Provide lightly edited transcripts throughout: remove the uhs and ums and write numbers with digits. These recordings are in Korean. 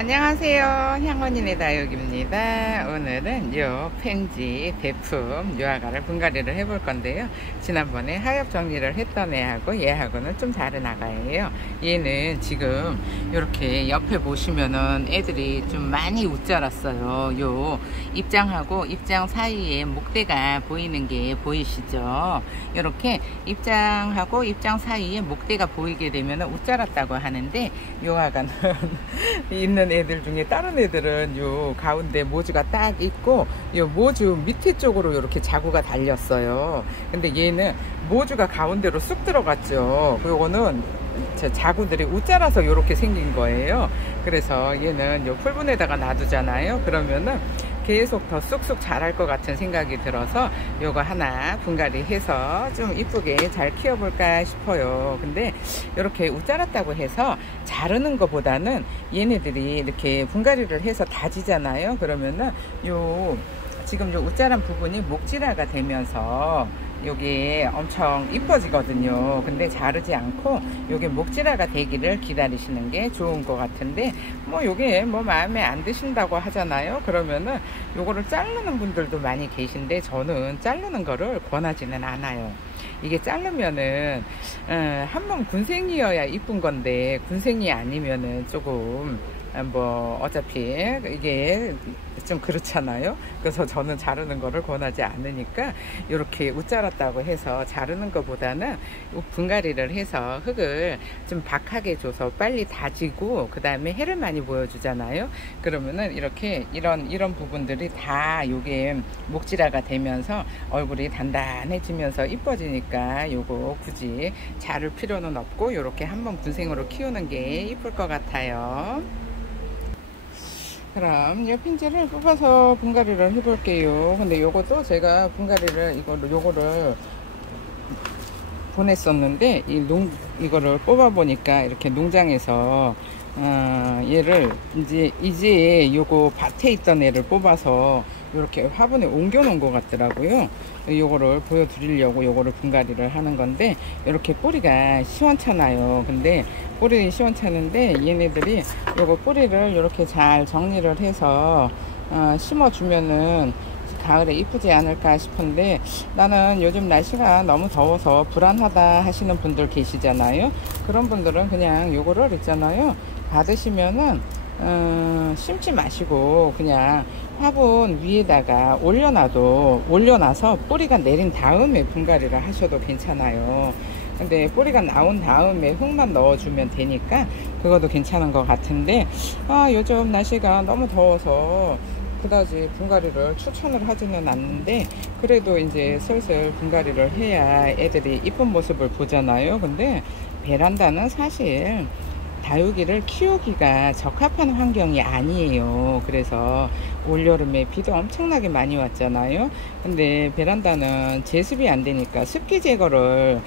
안녕하세요. 향원인의 다육입니다. 오늘은 요 펜지 대품 유아가를 분갈이를 해볼 건데요. 지난번에 하엽 정리를 했던 애하고 얘하고는 좀 다른 아가예요. 얘는 지금 이렇게 옆에 보시면은 애들이 좀 많이 웃자랐어요. 요 입장하고 입장 사이에 목대가 보이는 게 보이시죠? 이렇게 입장하고 입장 사이에 목대가 보이게 되면 웃자랐다고 하는데 요 아가는 있는 애들 중에 다른 애들은 요 가운데 모주가 딱 있고 요 모주 밑에 쪽으로 이렇게 자구가 달렸어요. 근데 얘는 모주가 가운데로 쑥 들어갔죠. 요거는 자구들이 웃자라서 이렇게 생긴 거예요. 그래서 얘는 요 풀분에다가 놔두잖아요. 그러면은 계속 더 쑥쑥 자랄 것 같은 생각이 들어서 요거 하나 분갈이 해서 좀 이쁘게 잘 키워볼까 싶어요. 근데 이렇게 웃자랐다고 해서 자르는 것보다는 얘네들이 이렇게 분갈이를 해서 다지잖아요. 그러면은 요 지금 요 웃자란 부분이 목질화가 되면서 요게 엄청 이뻐지거든요. 근데 자르지 않고 요게 목질화가 되기를 기다리시는 게 좋은 것 같은데 뭐 요게 뭐 마음에 안 드신다고 하잖아요. 그러면은 요거를 자르는 분들도 많이 계신데 저는 자르는 거를 권하지는 않아요. 이게 자르면은 한번 군생이어야 이쁜 건데 군생이 아니면은 조금 뭐 어차피 이게 좀 그렇잖아요. 그래서 저는 자르는 거를 권하지 않으니까 이렇게 웃자랐다고 해서 자르는 것보다는 분갈이를 해서 흙을 좀 박하게 줘서 빨리 다지고 그 다음에 해를 많이 보여주잖아요. 그러면은 이렇게 이런 부분들이 다 요게 목질화가 되면서 얼굴이 단단해지면서 이뻐지니까 요거 굳이 자를 필요는 없고 요렇게 한번 분생으로 키우는 게 이쁠 것 같아요. 그럼 이 핀지를 뽑아서 분갈이를 해볼게요. 근데 요것도 제가 분갈이를 요거를 보냈었는데 이거를 뽑아 보니까 이렇게 농장에서 얘를 이제 요거 밭에 있던 애를 뽑아서 이렇게 화분에 옮겨 놓은 것 같더라고요. 요거를 보여드리려고 요거를 분갈이를 하는 건데 이렇게 뿌리가 시원찮아요. 근데 뿌리 시원찮은데 얘네들이 요거 뿌리를 이렇게 잘 정리를 해서 심어주면은 가을에 이쁘지 않을까 싶은데 나는 요즘 날씨가 너무 더워서 불안하다 하시는 분들 계시잖아요. 그런 분들은 그냥 요거를 있잖아요, 받으시면은 심지 마시고 그냥 화분 위에다가 올려놔서 뿌리가 내린 다음에 분갈이를 하셔도 괜찮아요. 근데 뿌리가 나온 다음에 흙만 넣어주면 되니까 그것도 괜찮은 것 같은데 요즘 날씨가 너무 더워서 그다지 분갈이를 추천을 하지는 않는데 그래도 이제 슬슬 분갈이를 해야 애들이 이쁜 모습을 보잖아요. 근데 베란다는 사실 다육이를 키우기가 적합한 환경이 아니에요. 그래서 올여름에 비도 엄청나게 많이 왔잖아요. 근데 베란다는 제습이 안 되니까 습기 제거를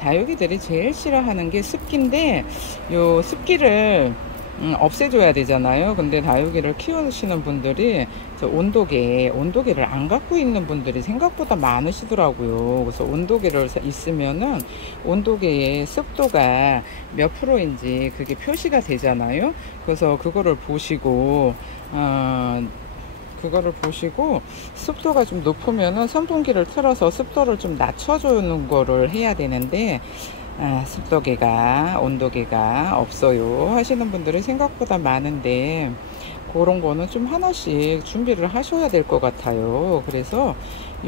다육이들이 제일 싫어하는 게 습기인데 요 습기를 없애줘야 되잖아요. 근데 다육이를 키우시는 분들이 온도계를 안 갖고 있는 분들이 생각보다 많으시더라고요. 그래서 온도계를 있으면은 온도계의 습도가 몇 프로인지 그게 표시가 되잖아요. 그래서 그거를 보시고 습도가 좀 높으면은 선풍기를 틀어서 습도를 좀 낮춰주는 거를 해야 되는데 습도계가 온도계가 없어요 하시는 분들이 생각보다 많은데 그런 거는 좀 하나씩 준비를 하셔야 될 것 같아요. 그래서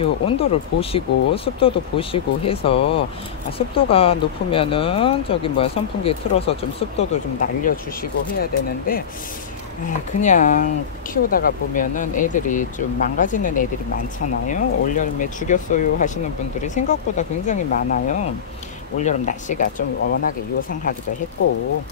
요 온도를 보시고 습도도 보시고 해서 습도가 높으면은 선풍기 틀어서 좀 습도도 좀 날려주시고 해야 되는데 그냥 키우다가 보면은 애들이 좀 망가지는 애들이 많잖아요. 올여름에 죽였어요 하시는 분들이 생각보다 굉장히 많아요. 올여름 날씨가 좀 워낙에 요상하기도 했고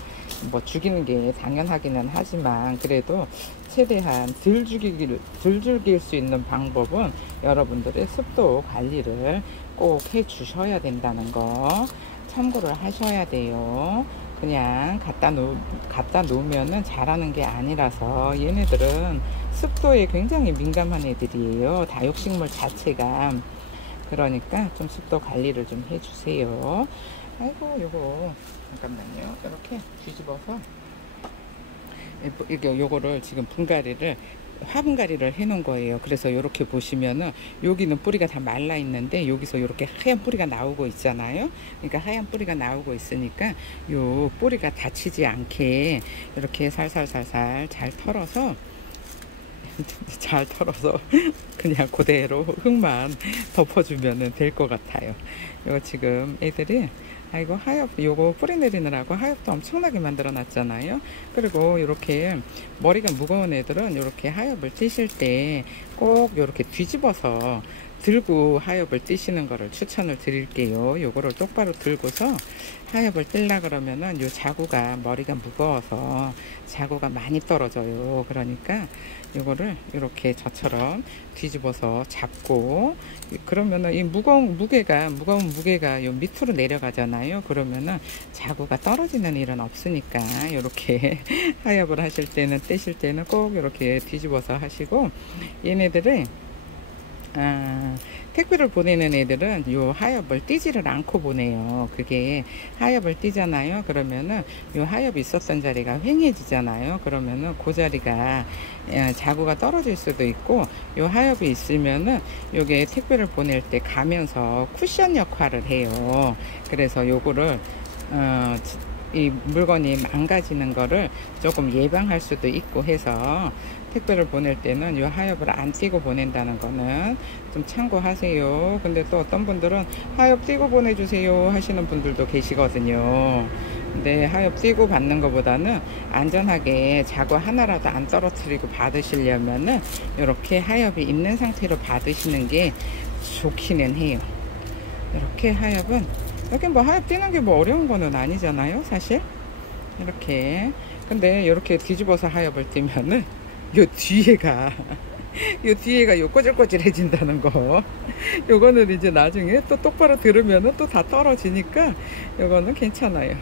뭐 죽이는 게 당연하기는 하지만 그래도 최대한 덜 죽일 수 있는 방법은 여러분들의 습도 관리를 꼭 해 주셔야 된다는 거 참고를 하셔야 돼요. 그냥 갖다 놓으면은 자라는 게 아니라서 얘네들은 습도에 굉장히 민감한 애들이에요. 다육식물 자체가. 그러니까 좀 습도 관리를 좀 해주세요. 아이고 요거 잠깐만요. 이렇게 뒤집어서 이게 요거를 지금 분갈이를 화분갈이를 해 놓은 거예요. 그래서 이렇게 보시면은 여기는 뿌리가 다 말라 있는데 여기서 이렇게 하얀 뿌리가 나오고 있잖아요. 그러니까 하얀 뿌리가 나오고 있으니까 요 뿌리가 다치지 않게 이렇게 살살살살 잘 털어서 그냥 그대로 흙만 덮어주면 될 것 같아요. 이거 지금 애들이 아이고 하엽 요거 뿌리 내리느라고 하엽도 엄청나게 만들어 놨잖아요. 그리고 이렇게 머리가 무거운 애들은 이렇게 하엽을 띄실 때 꼭 이렇게 뒤집어서 들고 하엽을 띄시는 거를 추천을 드릴게요. 요거를 똑바로 들고서 하엽을 뜰라 그러면은 요 자구가 머리가 무거워서 자구가 많이 떨어져요. 그러니까 요거를 이렇게 저처럼 뒤집어서 잡고 그러면은 이 무거운 무게가 요 밑으로 내려가잖아요. 그러면은 자구가 떨어지는 일은 없으니까 이렇게 하엽을 하실 때는 떼실 때는 꼭 이렇게 뒤집어서 하시고 얘네들은 택배를 보내는 애들은 요 하엽을 띄지를 않고 보내요. 그게 하엽을 띄잖아요. 그러면은 요 하엽이 있었던 자리가 휑해지잖아요. 그러면은 그 자리가 자구가 떨어질 수도 있고 요 하엽이 있으면은 요게 택배를 보낼 때 가면서 쿠션 역할을 해요. 그래서 요거를 이 물건이 망가지는 거를 조금 예방할 수도 있고 해서 택배를 보낼 때는 이 하엽을 안 띄고 보낸다는 거는 좀 참고하세요. 근데 또 어떤 분들은 하엽 띄고 보내주세요 하시는 분들도 계시거든요. 근데 하엽 띄고 받는 것보다는 안전하게 자구 하나라도 안 떨어뜨리고 받으시려면은 이렇게 하엽이 있는 상태로 받으시는 게 좋기는 해요. 이렇게 하엽은 이렇게 뭐 하엽 띄는 게 뭐 어려운 거는 아니잖아요, 사실. 이렇게. 근데 이렇게 뒤집어서 하엽을 띄면은 요 뒤에가 요 꼬질꼬질해진다는 거. 요거는 이제 나중에 또 똑바로 들으면은 또 다 떨어지니까 요거는 괜찮아요.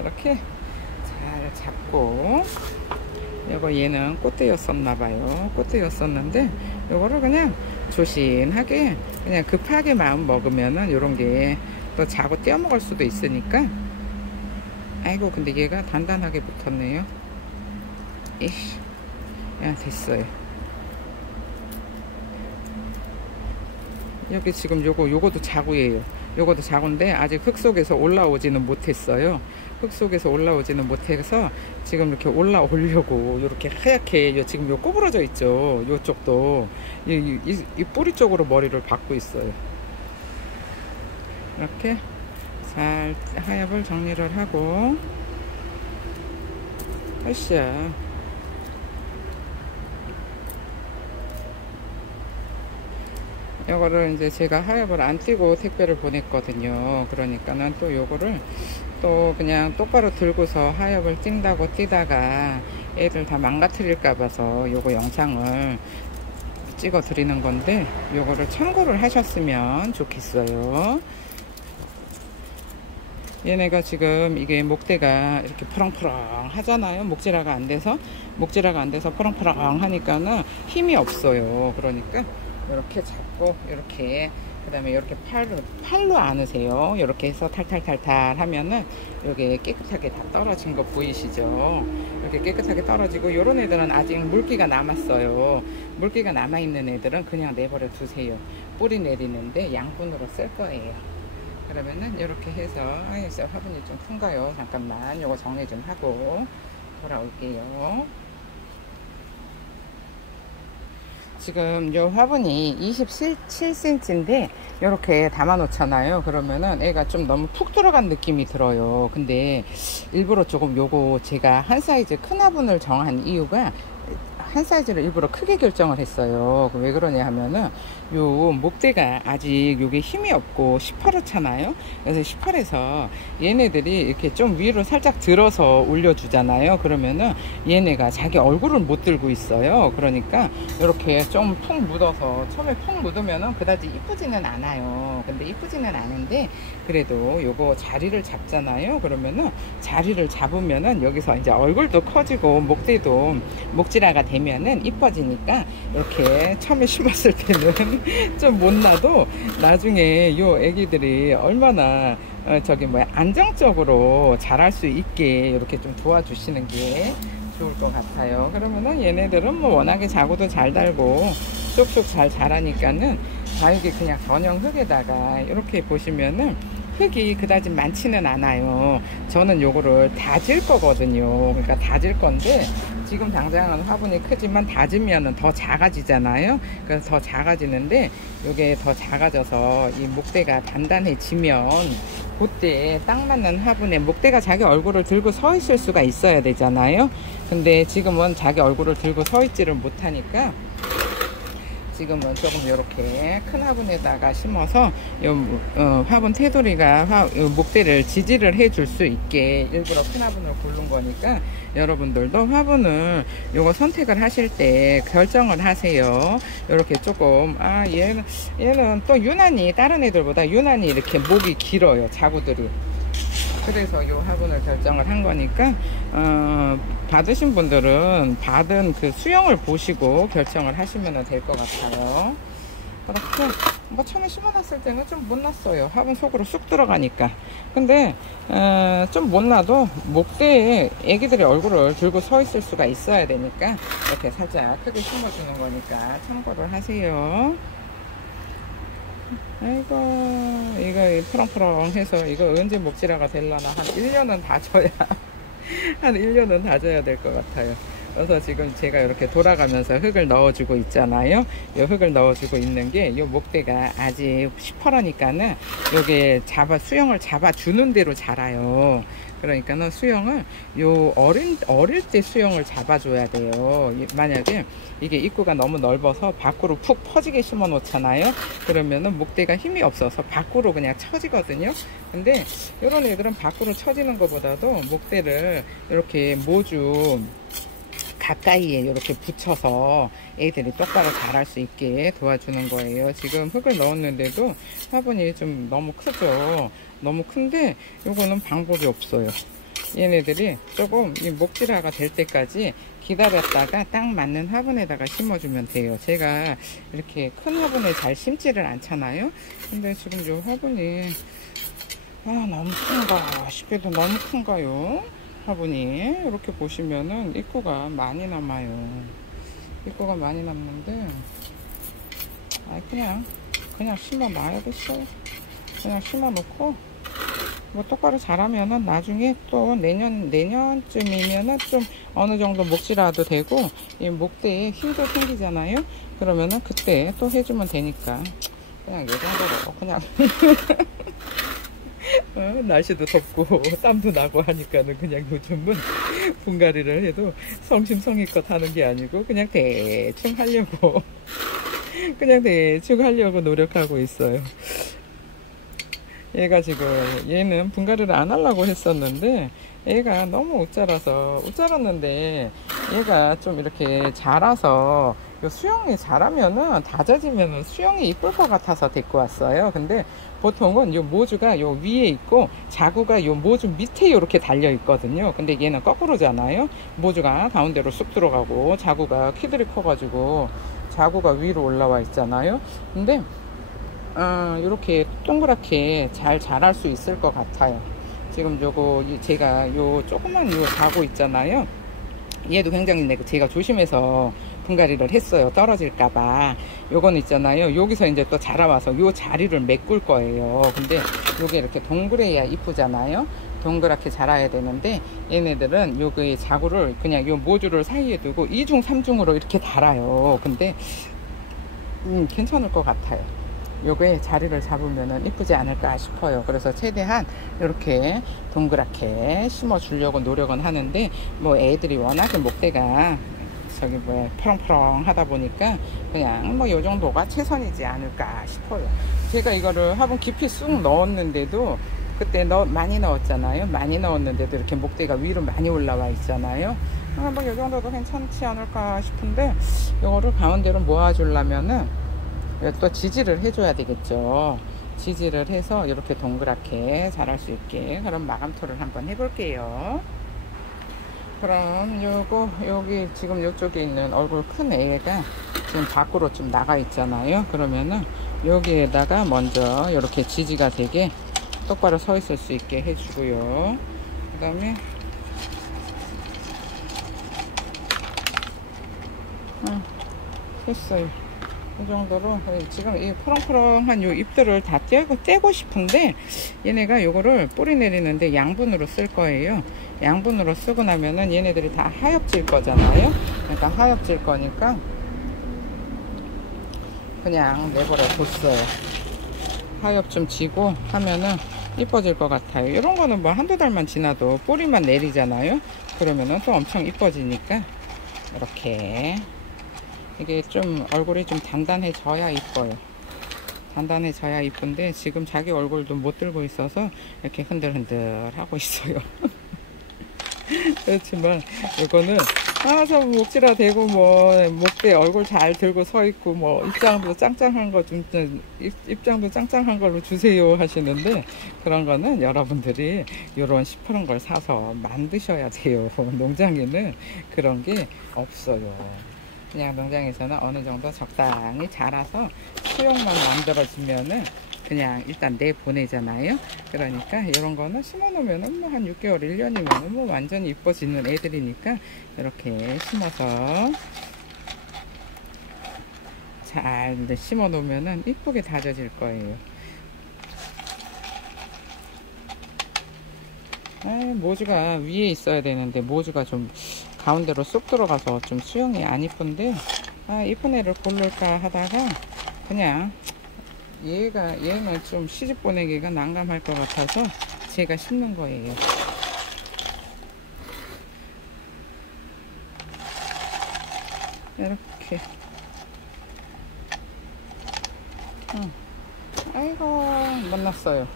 이렇게 잘 잡고 요거 얘는 꽃대였었나봐요. 꽃대였었는데 요거를 그냥 조신하게 그냥 급하게 마음 먹으면은 요런 게 또 자고 떼어먹을 수도 있으니까. 아이고 근데 얘가 단단하게 붙었네요. 이씨, 야 됐어요. 여기 지금 요거도 자구예요. 요거도 자구인데 아직 흙 속에서 올라오지는 못했어요. 흙 속에서 올라오지는 못해서 지금 이렇게 올라오려고 이렇게 하얗게 지금 요 꼬부러져 있죠. 요쪽도 이 뿌리 쪽으로 머리를 박고 있어요. 이렇게 잘 하엽을 정리를 하고 으쌰. 요거를 이제 제가 하엽을 안 띄고 택배를 보냈거든요. 그러니까는 또 요거를 또 그냥 똑바로 들고서 하엽을 띈다고 띄다가 애들 다 망가뜨릴까 봐서 요거 영상을 찍어 드리는 건데 요거를 참고를 하셨으면 좋겠어요. 얘네가 지금 이게 목대가 이렇게 푸렁푸렁 하잖아요. 목질화가 안 돼서 푸렁푸렁 하니까는 힘이 없어요. 그러니까 이렇게 잡고 이렇게 그 다음에 이렇게 팔로 안으세요. 이렇게 해서 탈탈탈탈 하면은 이게 깨끗하게 다 떨어진 거 보이시죠? 이렇게 깨끗하게 떨어지고 요런 애들은 아직 물기가 남았어요. 물기가 남아있는 애들은 그냥 내버려 두세요. 뿌리 내리는데 양분으로 쓸 거예요. 그러면은 이렇게 해서 화분이 좀 큰가요? 잠깐만 요거 정리 좀 하고 돌아올게요. 지금 요 화분이 27cm인데 이렇게 담아 놓잖아요. 그러면은 애가 좀 너무 푹 들어간 느낌이 들어요. 근데 일부러 조금 요거 제가 한 사이즈 큰 화분을 정한 이유가 한 사이즈를 일부러 크게 결정을 했어요. 왜 그러냐 하면은 요 목대가 아직 요게 힘이 없고 시퍼렇잖아요. 그래서 시퍼래서 얘네들이 이렇게 좀 위로 살짝 들어서 올려주잖아요. 그러면은 얘네가 자기 얼굴을 못 들고 있어요. 그러니까 이렇게 좀 푹 묻어서 처음에 푹 묻으면은 그다지 이쁘지는 않아요. 근데 이쁘지는 않은데 그래도 요거 자리를 잡잖아요. 그러면은 자리를 잡으면은 여기서 이제 얼굴도 커지고 목대도 목질화가 되면은 이뻐지니까 이렇게 처음에 심었을 때는 좀 못나도 나중에 요 애기들이 얼마나 안정적으로 자랄 수 있게 이렇게 좀 도와주시는 게 좋을 것 같아요. 그러면은 얘네들은 뭐 워낙에 자구도 잘 달고 쑥쑥 잘 자라니까는 다육이 그냥 전용 흙에다가 이렇게 보시면은 흙이 그다지 많지는 않아요. 저는 요거를 다질 거거든요. 그러니까 다질 건데 지금 당장은 화분이 크지만 다지면은 더 작아지잖아요. 그래서 더 작아지는데 요게 더 작아져서 이 목대가 단단해지면 그때 딱 맞는 화분에 목대가 자기 얼굴을 들고 서 있을 수가 있어야 되잖아요. 근데 지금은 자기 얼굴을 들고 서 있지를 못하니까 지금은 조금 이렇게 큰 화분에다가 심어서 요 화분 테두리가 목대를 지지를 해줄 수 있게 일부러 큰 화분을 고른 거니까 여러분들도 화분을 요거 선택을 하실 때 결정을 하세요. 이렇게 조금 얘는 또 유난히 다른 애들보다 유난히 이렇게 목이 길어요, 자구들이. 그래서 이 화분을 결정을 한 거니까 받으신 분들은 받은 그 수영을 보시고 결정을 하시면 될 것 같아요. 그렇게 뭐 처음에 심어놨을 때는 좀 못 났어요. 화분 속으로 쑥 들어가니까. 근데 좀 못 나도 목대에 애기들의 얼굴을 들고 서 있을 수가 있어야 되니까 이렇게 살짝 크게 심어주는 거니까 참고를 하세요. 아이고, 이거 푸렁푸렁 해서 이거 언제 목질화가 되려나 한 1년은 다져야 한 1년은 다져야 될 것 같아요. 그래서 지금 제가 이렇게 돌아가면서 흙을 넣어주고 있잖아요. 이 흙을 넣어주고 있는 게 이 목대가 아직 시퍼러니까는 요게 수영을 잡아주는 대로 자라요. 그러니까는 수영을 어릴 때 수영을 잡아줘야 돼요. 만약에 이게 입구가 너무 넓어서 밖으로 푹 퍼지게 심어 놓잖아요. 그러면은 목대가 힘이 없어서 밖으로 그냥 처지거든요. 근데 이런 애들은 밖으로 처지는 것보다도 목대를 이렇게 모주 가까이에 이렇게 붙여서 애들이 똑바로 자랄 수 있게 도와주는 거예요. 지금 흙을 넣었는데도 화분이 좀 너무 크죠. 너무 큰데 요거는 방법이 없어요. 얘네들이 조금 이 목질화가 될 때까지 기다렸다가 딱 맞는 화분에다가 심어주면 돼요. 제가 이렇게 큰 화분에 잘 심지를 않잖아요. 근데 지금 요 화분이 너무 큰가 싶어도 너무 큰가요? 화분이 이렇게 보시면은 입구가 많이 남아요. 입구가 많이 남는데 그냥 심어 놔야겠어요. 그냥 심어 놓고 뭐 똑바로 자라면은 나중에 또 내년쯤이면은 좀 어느 정도 목질화도 되고 이 목대에 힘도 생기잖아요. 그러면은 그때 또 해주면 되니까 그냥 이 정도로 그냥 날씨도 덥고 땀도 나고 하니까는 그냥 요즘은 분갈이를 해도 성심성의껏 하는 게 아니고 그냥 대충 하려고 노력하고 있어요. 얘는 분갈이를 안 하려고 했었는데 얘가 너무 웃자랐는데 얘가 좀 이렇게 자라서 수영이 자라면은 다져지면은 수영이 이쁠 것 같아서 데리고 왔어요. 근데 보통은 요 모주가 요 위에 있고 자구가 요 모주 밑에 이렇게 달려 있거든요. 근데 얘는 거꾸로잖아요. 모주가 가운데로 쑥 들어가고 자구가 키들이 커가지고 자구가 위로 올라와 있잖아요. 근데 이렇게 동그랗게 잘 자랄 수 있을 것 같아요. 지금 제가 조그만 자구 있잖아요. 얘도 굉장히 제가 조심해서 분갈이를 했어요. 떨어질까봐. 요건 있잖아요. 여기서 이제 또 자라와서 요 자리를 메꿀 거예요. 근데 요게 이렇게 동그래야 이쁘잖아요. 동그랗게 자라야 되는데 얘네들은 요게 자구를 그냥 요 모주를 사이에 두고 2중 3중으로 이렇게 달아요. 근데 괜찮을 것 같아요. 요게 자리를 잡으면은 이쁘지 않을까 싶어요. 그래서 최대한 이렇게 동그랗게 심어 주려고 노력은 하는데 뭐 애들이 워낙에 목대가 푸렁푸렁 하다 보니까 그냥 뭐 요 정도가 최선이지 않을까 싶어요. 제가 이거를 화분 깊이 쑥 넣었는데도 그때 많이 넣었잖아요. 많이 넣었는데도 이렇게 목대가 위로 많이 올라와 있잖아요. 뭐 요 정도도 괜찮지 않을까 싶은데 요거를 가운데로 모아주려면은 또 지지를 해줘야 되겠죠. 지지를 해서 이렇게 동그랗게 자랄 수 있게 그럼 마감토를 한번 해볼게요. 그럼 여기 지금 이쪽에 있는 얼굴 큰 애가 지금 밖으로 좀 나가 있잖아요. 그러면은 여기에다가 먼저 이렇게 지지가 되게 똑바로 서 있을 수 있게 해주고요. 그 다음에 응, 됐어요. 이 정도로. 지금 이 푸렁푸렁한 요 잎들을 다 떼고 싶은데, 얘네가 요거를 뿌리 내리는데 양분으로 쓸 거예요. 양분으로 쓰고 나면은 얘네들이 다 하엽질 거잖아요. 그러니까 하엽질 거니까 그냥 내버려 뒀어요. 하엽 좀 지고 하면은 이뻐질 것 같아요. 이런 거는 뭐 한두 달만 지나도 뿌리만 내리잖아요. 그러면은 또 엄청 이뻐지니까 이렇게. 이게 좀 얼굴이 좀 단단해져야 이뻐요. 단단해져야 이쁜데 지금 자기 얼굴도 못 들고 있어서 이렇게 흔들흔들 하고 있어요. 그렇지만 이거는 항상 목지라 대고 뭐 목대 얼굴 잘 들고 서 있고 뭐 입장도 짱짱한 거 좀 입장도 짱짱한 걸로 주세요 하시는데, 그런 거는 여러분들이 요런 시퍼런 걸 사서 만드셔야 돼요. 농장에는 그런 게 없어요. 그냥 농장에서는 어느 정도 적당히 자라서 수용만 만들어지면은 그냥 일단 내보내잖아요. 그러니까 이런 거는 심어 놓으면은 뭐 한 6개월 1년이면 뭐 완전히 이뻐지는 애들이니까 이렇게 심어서 잘 심어 놓으면은 이쁘게 다져질 거예요. 모주가 위에 있어야 되는데 모주가 좀 가운데로 쏙 들어가서 좀 수영이 안 이쁜데, 이쁜 애를 고를까 하다가 그냥 얘는 좀 시집 보내기가 난감할 것 같아서 제가 심는 거예요. 이렇게. 아이고, 못 났어요.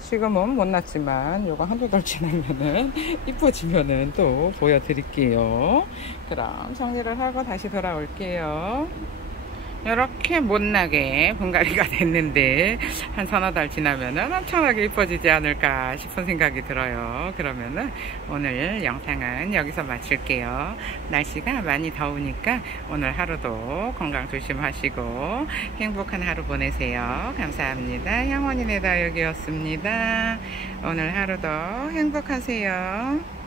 지금은 못 났지만 요거 한두 달 지나면은 이뻐지면은 또 보여드릴게요. 그럼 정리를 하고 다시 돌아올게요. 이렇게 못나게 분갈이가 됐는데 한 서너 달 지나면은 엄청나게 이뻐지지 않을까 싶은 생각이 들어요. 그러면은 오늘 영상은 여기서 마칠게요. 날씨가 많이 더우니까 오늘 하루도 건강 조심하시고 행복한 하루 보내세요. 감사합니다. 향원이네 다육이었습니다. 오늘 하루도 행복하세요.